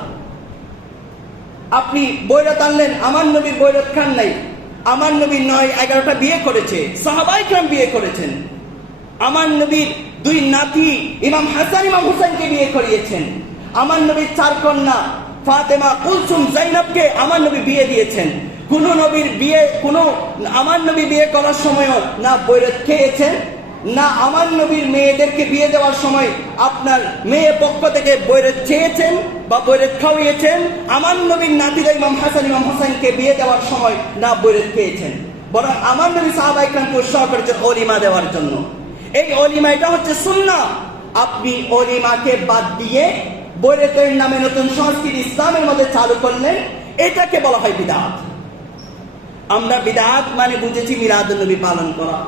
আপনি বৈরাত আনলেন, আমার নবী বৈরাত খান নাই, আমার নবী 9-11টা বিয়ে করেছে, সাহাবায়ে কেরাম বিয়ে করেছেন, আমার নবীর 2 নাতি ইমাম হাসান ইমাম হুসাইনকে বিয়ে করিয়েছেন, আমার নবীর 4 কন্যা ফাতেমা কুলসুম জাইনাবকে আমার নবী বিয়ে দিয়েছেন। কোন নবীর বিয়ে আমার নবী বিয়ে করার সময়ও না বৈরাত খেয়েছেন, না আমার নবীর মেয়েদেরকে বিয়ে দেওয়ার সময় আপনার মেয়ে পক্ষ থেকে বৈরাত চেয়েছেন বা বৈরাত খাওয়িয়েছেন। আমার নবীর নাতিরা ইমাম হাসান ইমাম হুসাইনকে বিয়ে দেওয়ার সময় না বৈরাত খেয়েছেন, বরং আমার নবী সাহাবায়ে কেরামকে উৎসাহ করেছেন অলিমা দেওয়ার জন্য। এই অলিমা এটা হচ্ছে সুন্নাহ। আপনি অলিমাকে বাদ দিয়ে বৈরাতের নামে নতুন সংস্কৃতি ইসলামের মধ্যে চালু করলেন, এটাকে বলা হয় বিদআত। আমরা বিদআত মানে বুঝেছি মিলাদুন নবী পালন করা,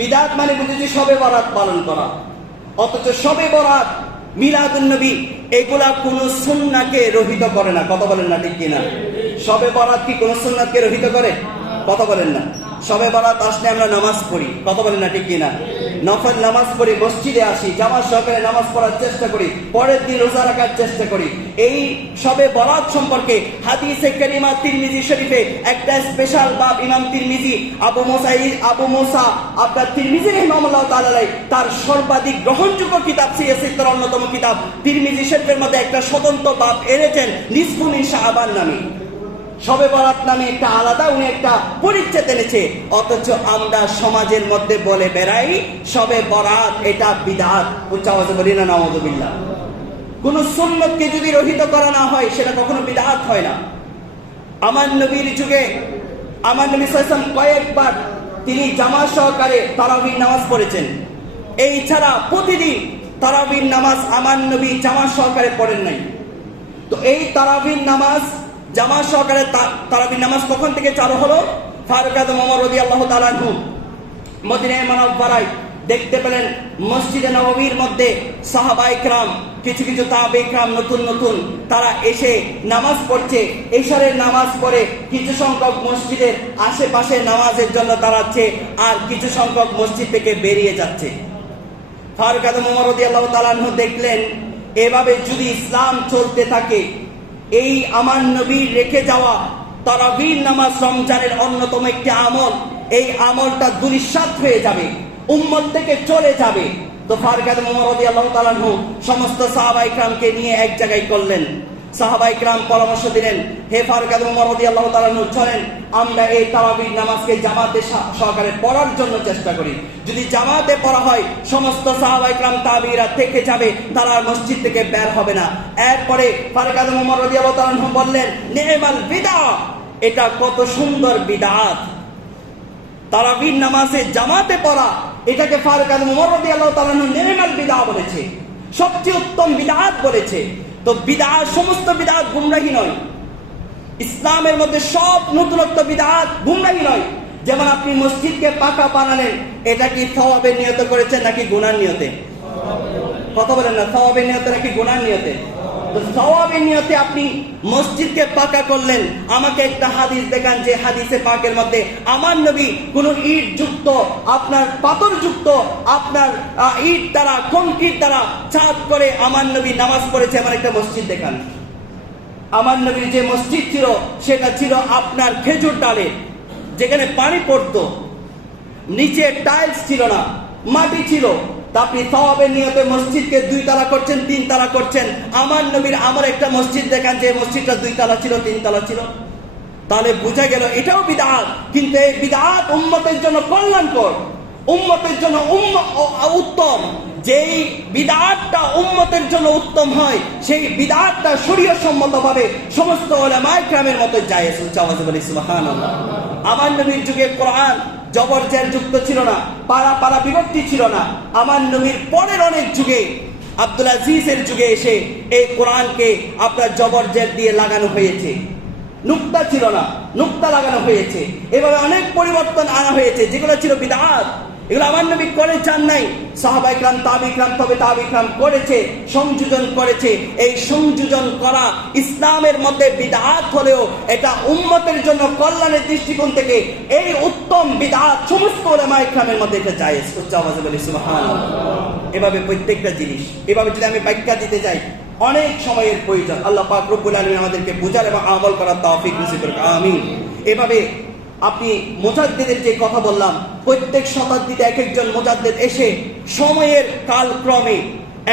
বিদআত মানে বুঝেছি শবে বরাত পালন করা, অথচ শবে বরাত মিলাদুন নবী এগুলা কোন সুন্নাহকে রহিত করে না। কথা বলেন না ঠিক কিনা? শবে বরাত কি কোন সুন্নাতকে রহিত করে? কথা বলেন না। শবে বরাত আসলে আমরা নামাজ পড়ি, কথা বলেন না ঠিক কিনা? নফল নামাজ পড়ি, মসজিদে আসি, জামাত সহকারে নামাজ পড়ার চেষ্টা করি, পরের দিন রোজা রাখার চেষ্টা করি। এই শবে বরাত সম্পর্কে হাদিসে কারিমা তিরমিজি শরীফে একটা স্পেশাল বাব ইমাম তিরমিজি আবু মুসা আপনার তিরমিজি রাহিমাহুল্লাহ তাআলা তার সর্বাধিক গ্রহণযোগ্য কিতাব সিয়াসিতের অন্যতম কিতাব তিরমিজি শরীফের মধ্যে একটা স্বতন্ত্র বাব এনেছেন নিসফু মিন শাবান নামে। শবে বরাত নামে একটা আলাদা উনি একটা পরিচ্ছেদ এনেছে, অথচ আমরা সমাজের মধ্যে বলে বেড়াই শবে বরাত এটা বিদআত। উচ্চ আওয়াজে বলি না নাউযুবিল্লাহ। কোন সুন্নতকে যদি রহিত করা না হয় সেটা কখনো বিদআত হয় না। আমার নবীর যুগে আমার নবী সাল্লাল্লাহু আলাইহি ওয়াসাল্লাম কয়েকবার তিনি জামাত সহকারে তারাবির নামাজ পড়েছেন। এই ছাড়া প্রতিদিন তারাবির নামাজ আমার নবী জামাত সহকারে পড়েন নাই। তো এই তারাবির নামাজ জামাত সহকারে তারাবির নামাজ কখন থেকে চালু হলো? ফারুক আজম ওমর রাদিয়াল্লাহু তাআলা আনহু মদিনায়ে মুনাওয়ারায় দেখতে পেলেন মসজিদে নববীর মধ্যে সাহাবায়ে কিরাম, কিছু কিছু তাবেঈ কিরাম নতুন তারা এসে নামাজ পড়ছে। এশারের নামাজ পড়ে কিছু সংখ্যক মসজিদের আশেপাশে নামাজের জন্য দাঁড়াচ্ছে, আর কিছু সংখ্যক মসজিদ থেকে বেরিয়ে যাচ্ছে। ফারুক আজম ওমর রাদিয়াল্লাহু তাআলা আনহু দেখলেন, এভাবে যদি ইসলাম চলতে থাকে, এই আমার নবীর রেখে যাওয়া তারাবির নামাজ রমজানের অন্যতম একটি আমল, এই আমলটা দুলিশাত হয়ে যাবে, উম্মত থেকে চলে যাবে। তো ফারুক আজম ওমর রাদিয়াল্লাহু তাআলা আনহু সমস্ত সাহাবায়ে কিরামকে নিয়ে এক জায়গায় করলেন। সাহাবায়ে কিরাম পরামর্শ দিলেন, হে ফারুক আজম ওমর রাদিয়াল্লাহু তাআলা আনহু, চলেন আমরা এই তারাবির নামাজকে জামাতে সহকারে পড়ার জন্য চেষ্টা করি। যদি জামাতে পড়া হয়, সমস্ত সাহাবায়ে কিরাম তাবেঈরা থেকে যাবে, তারা আর মসজিদ থেকে বের হবে না। এরপরে ফারুক আজম ওমর রাদিয়াল্লাহু তাআলা আনহু বললেন, নি'মাল বিদআ, এটা কত সুন্দর বিদআত। তারাবির নামাজে জামাতে পড়া, এটাকে ফারুক আজম ওমর রাদিয়াল্লাহু তাআলা আনহু নি'মাল বিদআ বলেছে, সবচেয়ে উত্তম বিদআত বলেছে। তো বিদআত, সমস্ত বিদআত গুমরাহি নয়। ইসলামের মধ্যে সব নতুনত্ব বিদআত গুমরাহি নয়। যেমন আপনি মসজিদকে পাকা বানালেন, এটা কি সওয়াবের নিয়তে করেছেন নাকি গুনার নিয়তে? কথা বলেন না, সওয়াবের নিয়তে নাকি গুনার নিয়তে? তো সওয়াবের নিয়তে আপনি মসজিদকে পাকা করলেন। আমাকে একটা হাদিস দেখান যে হাদিসে পাকের মধ্যে আমার নবী কোন ইট যুক্ত, আপনার পাথর যুক্ত, আপনার ইট দ্বারা, কংক্রিট দ্বারা ছাদ করে আমার নবী নামাজ পড়েছে, এমন একটা মসজিদ দেখান। আমার নবীর যে মসজিদ ছিল সেটা ছিল আপনার খেজুর ডালে, যেখানে পানি পড়তো, নিচে টাইলস ছিল না, মাটি ছিল। তা আপনি সওয়াবের নিয়তে মসজিদকে 2 তলা করছেন, 3 তলা করছেন। আমার নবীর আমার একটা মসজিদ দেখান যে মসজিদটা 2 তলা ছিল, 3 তলা ছিল। তাহলে বোঝা গেল এটাও বিদআত, কিন্তু এই বিদআত উম্মতের জন্য কল্যাণকর, উম্মতের জন্য উত্তম। যেই বিদআতটা উম্মতের জন্য উত্তম হয়, সেই বিদআতটা শরীয়ত সম্মতভাবে সমস্ত উলামায়ে কিরামের মতো জায়েজ। আওয়াজে বলি সুবহানাল্লাহ। আমার নবীর যুগে কোরআন জবর জের যুক্ত ছিল না, পাড়া পাড়া বিভক্তি ছিল না। আমার নবীর পরের অনেক যুগে, আব্দুল আজিজের যুগে এসে এই কোরআনকে আপনার জবর জের দিয়ে লাগানো হয়েছে। নুক্তা ছিল না, নুক্তা লাগানো হয়েছে। এভাবে অনেক পরিবর্তন আনা হয়েছে, যেগুলো ছিল বিদআত। এগুলো আমার নবী করে চান নাই, সাহাবায়ে কিরাম, তাবেঈ কিরাম, তবে তাবেঈ কিরাম করেছে, সংযোজন করেছে। এই সংযোজন করা ইসলামের মধ্যে বিদআত হলেও এটা উম্মতের জন্য কল্যাণের দৃষ্টিকোণ থেকে এই উত্তম বিদআত সমস্ত উলামায়ে কিরামের মধ্যে এটা জায়েজ। উচ্চ আওয়াজে বলি সুবহানাল্লাহ। এভাবে প্রত্যেকটা জিনিস, এভাবে যদি আমি ব্যাখ্যা দিতে যাই, অনেক সময়ের প্রয়োজন। আল্লাহ পাক রব্বুল আলামিন আমাদেরকে বুঝার এবং আমল করার তৌফিক নসিব করুক, আমিন। এভাবে আপনি মুজাদ্দিদের যে কথা বললাম, প্রত্যেক শতাব্দীতে এক একজন মুজাদ্দিদ এসে সময়ের কালক্রমে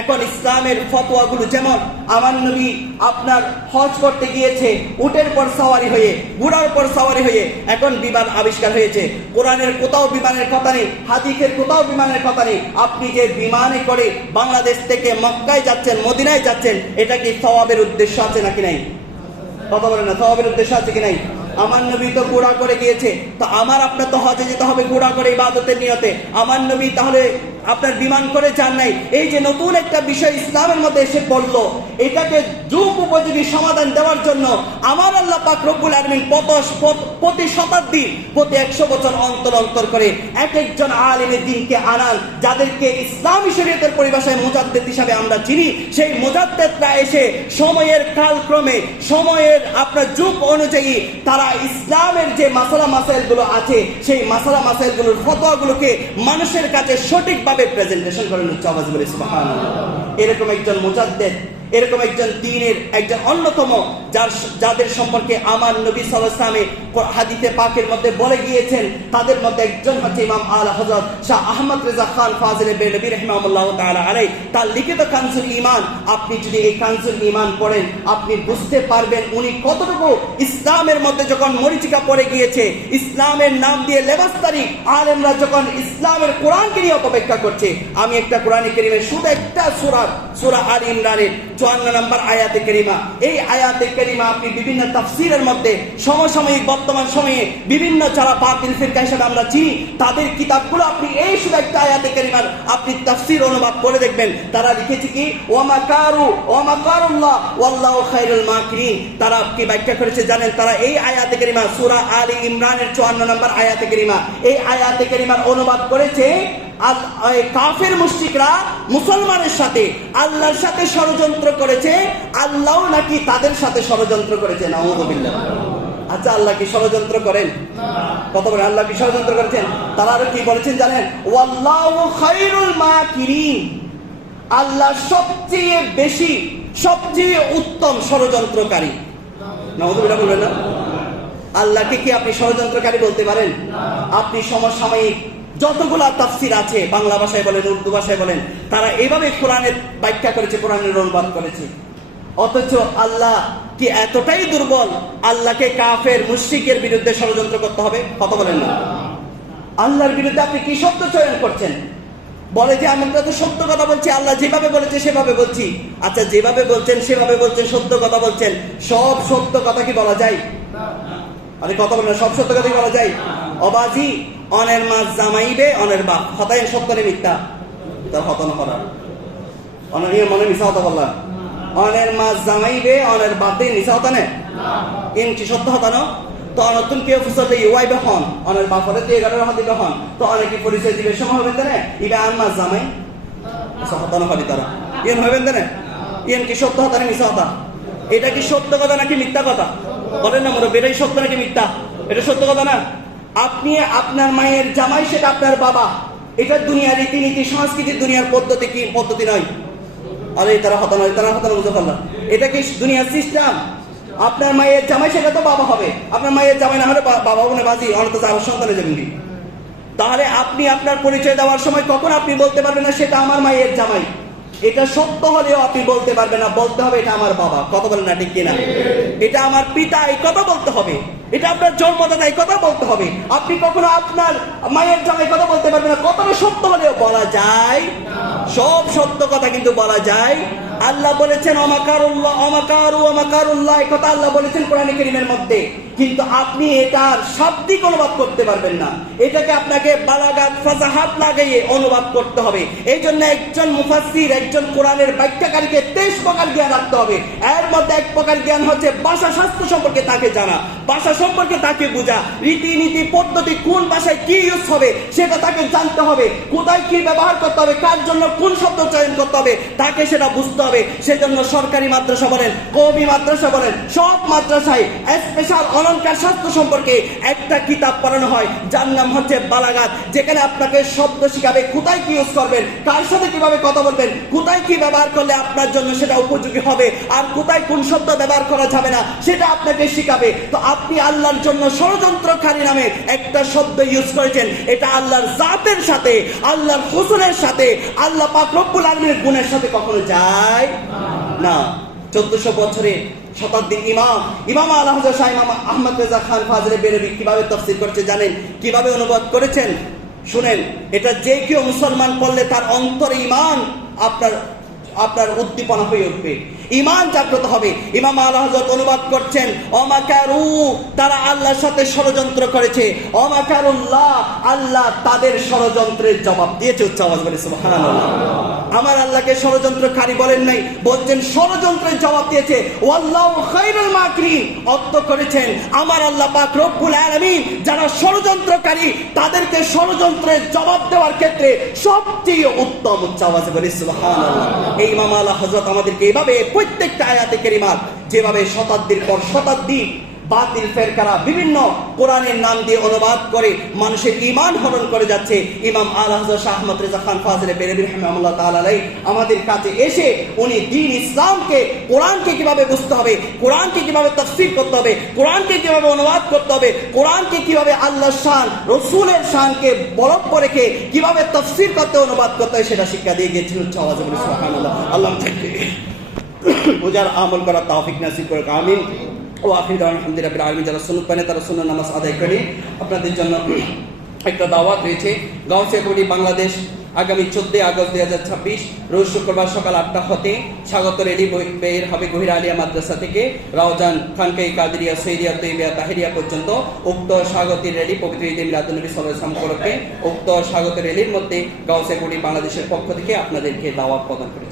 এখন ইসলামের ফতোয়াগুলো, যেমন আমার নবী আপনার হজ করতে গিয়েছে উটের পর সওয়ারি হয়ে, ঘোড়ার পর সওয়ারি হয়ে, এখন বিমান আবিষ্কার হয়েছে। কোরআনের কোথাও বিমানের কথা নেই, হাদিসের কোথাও বিমানের কথা নেই। আপনি যে বিমানে করে বাংলাদেশ থেকে মক্কায় যাচ্ছেন, মদিনায় যাচ্ছেন, এটা কি সওয়াবের উদ্দেশ্য আছে নাকি নাই? কথা বলেন না, সওয়াবের উদ্দেশ্য আছে কি নাই? আমার নবী তো ঘোড়া করে গিয়েছে, তো আমার আপনার তো হজে যেতে হবে ঘোড়া করে ইবাদতের নিয়তে। আমার নবী তাহলে আপনার বিমান করে যান নাই। এই যে নতুন একটা বিষয় ইসলামের মধ্যে এসে পড়লো, এটাকে যুগ উপযোগী সমাধান দেওয়ার জন্য আমার আল্লাহ পাক রব্বুল আলামিন প্রতি শতাব্দী, প্রতি 100 বছর অন্তর অন্তর করে এক একজন আলিমের দ্বীনকে আনান, যাদেরকে ইসলামী শরীয়তের পরিভাষায় মুজাদ্দিদ হিসাবে আমরা চিনি। সেই মুজাদ্দিদরা এসে সময়ের কালক্রমে, সময়ের আপনার যুগ অনুযায়ী তারা ইসলামের যে মাসালা মাসাইলগুলো আছে, সেই মাসালা মাসাইলগুলোর ফতোয়াগুলোকে মানুষের কাছে সঠিকভাবে প্রেজেন্টেশন করেন। আওয়াজে বলি সুবহানাল্লাহ। এরকম একজন মুজাদ্দিদ, এরকম একজন দ্বীনের একজন অন্যতম, যাদের সম্পর্কে আমার নবী সাল্লাল্লাহু আলাইহি ওয়াসাল্লাম হাদিসে পাকের মধ্যে বলে গিয়েছেন, তাদের মধ্যে একজন হচ্ছে ইমাম আলা হযরত শাহ আহমদ রেজা খান ফাজিল বেরলভী রাহিমাহুল্লাহ তাআলা আলাইহি। তার লিখিত কানজুল ঈমান, আপনি যদি এই কানজুল ঈমান পড়েন, আপনি বুঝতে পারবেন উনি কতটুকু ইসলামের মধ্যে যখন মরিচিকা পড়ে গিয়েছে, ইসলামের নাম দিয়ে লেবাসদারি আলেমরা যখন ইসলামের কোরআনকে নিয়ে অপব্যাখ্যা করছে। আমি একটা কোরআন কারীমের শুধু একটা সূরা আল ইমরানের 54 নম্বর আয়াতে কারিমা। এই আয়াতে কারিমা আপনি বিভিন্ন তাফসীরের মধ্যে সমসাময়িক বর্তমান সময়ে বিভিন্ন যারা বাতিল ফিরকা হিসেবে আমরা চিনি তাদের কিতাবগুলো আপনি এই শুধু একটা আয়াতে কারিমার আপনি তাফসীর অনুবাদ করে দেখবেন, তারা লিখেছে কি ওয়া মাকারুল্লাহ ওয়াল্লাহু খায়রুল মাকিরিন। তারা কি ব্যাখ্যা করেছে জানেন? তারা এই আয়াতে কারিমা সূরা আলী ইমরানের 54 নম্বর আয়াতে কারিমা, এই আয়াতে কারিমার অনুবাদ করেছে কাফের মুশরিকরা মুসলমানের সাথে আল্লাহর সাথে ষড়যন্ত্র করেছে, আল্লাহ নাকি তাদের সাথে ষড়যন্ত্র করেছে। নাউযুবিল্লাহ। আচ্ছা, আল্লাহ কি ষড়যন্ত্র করেন? কত বলে আল্লাহ কি ষড়যন্ত্র করেছেন? তারা আরো কি বলেছেন জানেন? ওয়াল্লাহু খায়রুল মাকিরিন। আল্লাহ সবচেয়ে বেশি, সবচেয়ে উত্তম ষড়যন্ত্রকারী। নাউযুবিল্লাহ বলবেন না? আল্লাহকে কি আপনি ষড়যন্ত্রকারী বলতে পারেন? আপনি সমসাময়িক যতগুলা তাফসীর আছে, বাংলা ভাষায় বলেন, উর্দু ভাষায় বলেন, তারা এইভাবে কোরআনের ব্যাখ্যা করেছে, কোরআনের অনুবাদ করেছে। অথচ আল্লাহ কি এতটাই দুর্বল আল্লাহকে কাফের মুশরিকের বিরুদ্ধে ষড়যন্ত্র করতে হবে? কথা বলেন না। আল্লাহর বিরুদ্ধে আপনি কি শব্দ চয়ন করছেন? বলে যে আমরা তো সত্য কথা বলছি, আল্লাহ যেভাবে বলেছে সেভাবে বলছি। আচ্ছা, যেভাবে বলছেন সেভাবে বলছেন, সত্য কথা বলছেন, সব সত্য কথা কি বলা যায়? আরে কথা বলেন, সব সত্য কথা কি বলা যায়? অবাজি অনের মাছ জামাইবে অনের বাপ হতায় সত্য নে মিথ্যা? তার হতন করা অনের মনে মিশা হতা বললা, অনের মাছ জামাইবে অনের বাপে মিশা হতা নে কি সত্য হতানো? তো নতুন কেউ ফুসলে ইউয়াইবে হন অনের বাপরে দিয়ে গেল হাতিবে হন, তো অনেকে পরিচয় দিবে সময় হবেন না ইবে আর মাছ জামাই হতানো হবে তারা ইয়েন হবেন না ইয়েন কি সত্য হতা মিশা হতা? এটা কি সত্য কথা নাকি মিথ্যা কথা? বলেন না মুরব্বী, এটাই সত্য নাকি মিথ্যা? এটা সত্য কথা না? আপনি আপনার মায়ের জামাই, সেটা আপনার বাবা, এটা দুনিয়ার রীতিনীতি সংস্কৃতি, দুনিয়ার পদ্ধতি কি পদ্ধতি নয়? আরে তারা হতা নয়, তারা হতা বুঝতে পারলাম, এটা কি দুনিয়ার সিস্টেম? আপনার মায়ের জামাই সেটা তো বাবা হবে, আপনার মায়ের জামাই না হলে বাবা বোনে বাজি অনেক যাওয়ার সন্তানে যাবেন। তাহলে আপনি আপনার পরিচয় দেওয়ার সময় কখন আপনি বলতে পারবেন না সেটা আমার মায়ের জামাই? এটা সত্য হলেও আপনি বলতে পারবেন না, বলতে হবে এটা আমার বাবা। কথা বলেন না ঠিক কিনা? এটা আমার পিতা, এই কথা বলতে হবে। এটা আপনার জন্মদাতা, এই কথা বলতে হবে। আপনি কখনো আপনার মায়ের জামাই কথা বলতে পারবেন না। কতটা সত্য হলেও বলা যায়, সব সত্য কথা কিন্তু বলা যায়। আল্লাহ বলেছেন অমাকারুল্লাহ, এই কথা আল্লাহ বলেছেন কোরআন কারীমের মধ্যে, কিন্তু আপনি এটার শাব্দিক অনুবাদ করতে পারবেন না। এটাকে আপনাকে বালাগাত ফাসাহাত লাগিয়ে অনুবাদ করতে হবে। এই জন্য একজন মুফাসসির, একজন কোরআনের ব্যাখ্যাকারীকে 23 প্রকার জ্ঞান রাখতে হবে। এর মধ্যে এক প্রকার জ্ঞান হচ্ছে ভাষা শাস্ত্র সম্পর্কে তাকে জানা, ভাষা সম্পর্কে তাকে বোঝা, রীতিনীতি পদ্ধতি কোন ভাষায় কি ইউজ হবে সেটা তাকে জানতে হবে, কোথায় কি ব্যবহার করতে হবে, কার জন্য কোন শব্দ চয়ন করতে হবে তাকে সেটা বুঝতে হবে। সেজন্য সরকারি মাদ্রাসা বলেন, কওমি মাদ্রাসা বলেন, সব মাদ্রাসায় স্পেশাল অলংকার শাস্ত্র সম্পর্কে একটা কিতাব পড়ানো হয়, যার নাম হচ্ছে বালাগাত, যেখানে আপনাকে শব্দ শিখাবে, কোথায় কি ইউজ করবেন, কার সাথে কিভাবে কথা বলবেন, কোথায় কি ব্যবহার করলে আপনার জন্য সেটা উপযোগী হবে, আর কোথায় কোন শব্দ ব্যবহার করা যাবে না সেটা আপনাকে শিখাবে। তো আপনি আল্লাহর জন্য ষড়যন্ত্রকারী নামে একটা শব্দ ইউজ করেছেন, এটা আল্লাহর জাতের সাথে, আল্লাহর হুসনের সাথে, আল্লাহ পাক রব্বুল আলামিনের গুণের সাথে কখনো যায় না। 1400 বছরে শতাব্দীর ইমাম আলা হযরত শাহ ইমাম আহমদ রেজা খান ফাজলে বেরলভী কিভাবে তাফসীর করেছে জানেন? কিভাবে অনুবাদ করেছেন শুনেন। এটা যে কেউ মুসলমান করলে তার অন্তরে ঈমান আপনার উদ্দীপনা হয়ে উঠবে, ঈমান জাগ্রত হবে। ইমাম আলা হযরত অনুবাদ করছেন অমাকারু, তারা আল্লাহর সাথে ষড়যন্ত্র করেছে, অমাকারুল্লাহ, আল্লাহ তাদের ষড়যন্ত্রের জবাব দিয়েছে। উচ্চ আওয়াজ বলে সুবহানাল্লাহ। আমার আল্লাহকে ষড়যন্ত্রকারী বলেন নাই, বলছেন ষড়যন্ত্রের জবাব দিয়েছে। ওয়াল্লাহু খায়রুল মাকিরিন, অর্থ করেছেন আমার আল্লাহ পাক রব্বুল আলামিন যারা ষড়যন্ত্রকারী তাদেরকে ষড়যন্ত্রের জবাব দেওয়ার ক্ষেত্রে সবচেয়ে উত্তম। উচ্চ আওয়াজে বলি সুবহানাল্লাহ। এই ইমাম আলা হযরত আমাদেরকে এইভাবে প্রত্যেকটা আয়াতে কারিমার যেভাবে শতাব্দীর পর শতাব্দী বাতিল ফেরকারা বিভিন্ন কোরআনের নাম দিয়ে অনুবাদ করে মানুষের ঈমান হরণ করে যাচ্ছে, ইমাম আলা হযরত শাহ আহমদ রেজা খান ফাজলে বেরলভী রাহিমাহুল্লাহ তাআলা আলাইহি আমাদের কাছে এসে উনি দ্বীন ইসলামকে, কোরআনকে কিভাবে বুঝতে হবে, কোরআনকে কিভাবে তাফসীর করতে হবে, কোরআনকে কিভাবে অনুবাদ করতে হবে, কোরআনকে কিভাবে আল্লাহর শান, রাসূলের শানকে বরাবর রেখে কিভাবে তাফসীর করতে, অনুবাদ করতে হয় সেটা শিক্ষা দিয়ে গিয়েছিলেন। আওয়াজ বলি সুবহানাল্লাহ। আল্লাহ বুঝার আমল করার তৌফিক নসিব করুক, আমিন। ও আখির দাওয়ানা আলহামদুলিল্লাহি রাব্বিল আলামিন। যারা সুন্নাত পানে তারা সুন্নাত নামাজ আদায় করি। আপনাদের জন্য একটা দাওয়াত রয়েছে, গাউসিয়া কমিটি বাংলাদেশ আগামী 14 আগস্ট 2026 রোজ শুক্রবার সকাল 8টা হতে স্বাগত র্যালি বের হবে গহিরা আলিয়া মাদ্রাসা থেকে রাউজান খানকাই কাদেরিয়া সৈরিয়া তৈবিয়া তাহেরিয়া পর্যন্ত। উক্ত স্বাগতের র্যালি পবিত্র ঈদে মিলাদুন্নবী সাল্লাল্লাহু আলাইহি ওয়াসাল্লাম উপলক্ষে উক্ত স্বাগত র্যালির মধ্যে গাউসে কুড়ি বাংলাদেশের পক্ষ থেকে আপনাদেরকে দাওয়াত প্রদান করে।